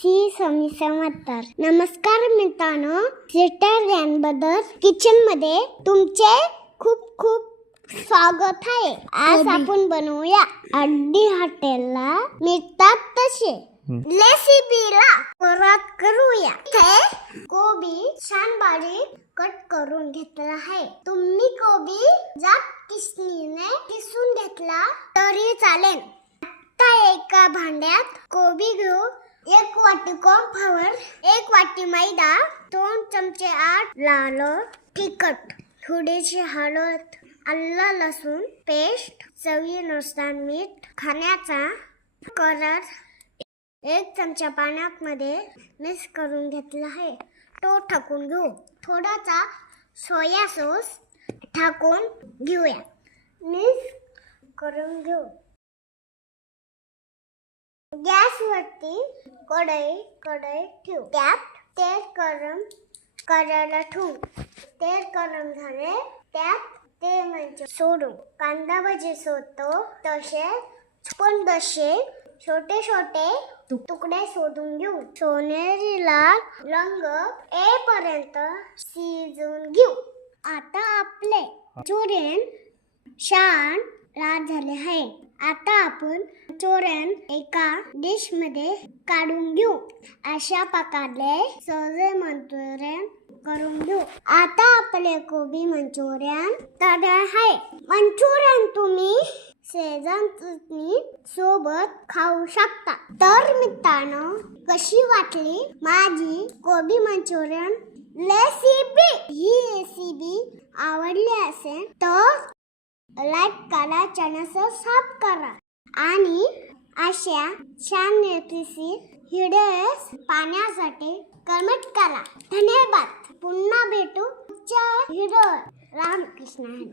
स्वामी समर्थ. नमस्कार मित्रांनो, sister grandmother kitchen मध्ये तुमचे खूप खूप स्वागत आहे. आज आपण बनवूया अड्डी हॉटेलला मिळतात तसे रेसिपीला सुरुवात करूया. इथे कोबी छान बारीक कट करून घेतला आहे. तुम्ही कोबी जात किसणीने किसून घेतला तरी चालेल. आता एका भांड्यात कोबी घेऊ. 1 वाटी कॉर्नफ्लॉवर, 1 वाटी मैदा, 2 चमचे लाल तिखट, थोडीशी हळद, आलं लसूण पेस्ट, चवीनुसार मीठ, खाण्याचा कलर 1 चमचा पाण्यामध्ये मिक्स करून घेतला आहे. तो टाकून घेऊ. थोडासा सोया सॉस टाकून घेऊया. मिक्स करून घेऊ. गॅसवरती कढई ठेवू. त्यात तेल गरम करायला ठेवू. तेल गरम झाले त्यात ते म्हणजे सोडू. कांदा भाजी सोडतो तसे छोटे छोटे तुकडे सोडून घेऊ. सोनेरी लाल रंग येईपर्यंत शिजवून घेऊ. आता आपले मंचुरियन छान लाल झाले आहे. आता आपण मंचुरियन एका डिश मध्ये काढून घेऊ. अशा प्रकारे सगळे मंचुरियन करून घेऊ. आता आपले कोबी मंचुरियन तयार आहे. मंचुरियन तुम्ही शेजवान चटणी सोबत खाऊ शकता. तर मित्रांनो, कशी वाटली माझी कोबी मंचुरियन रेसिपी? ही रेसिपी आवडली असेल तर लाईक करा, चॅनल सबस्क्राईब करा आणि अशा छान रेसिपी व्हिडिओज पाहण्यासाठी कमेंट करा. धन्यवाद. पुन्हा भेटू पुढच्या व्हिडिओ. रामकृष्ण हरी.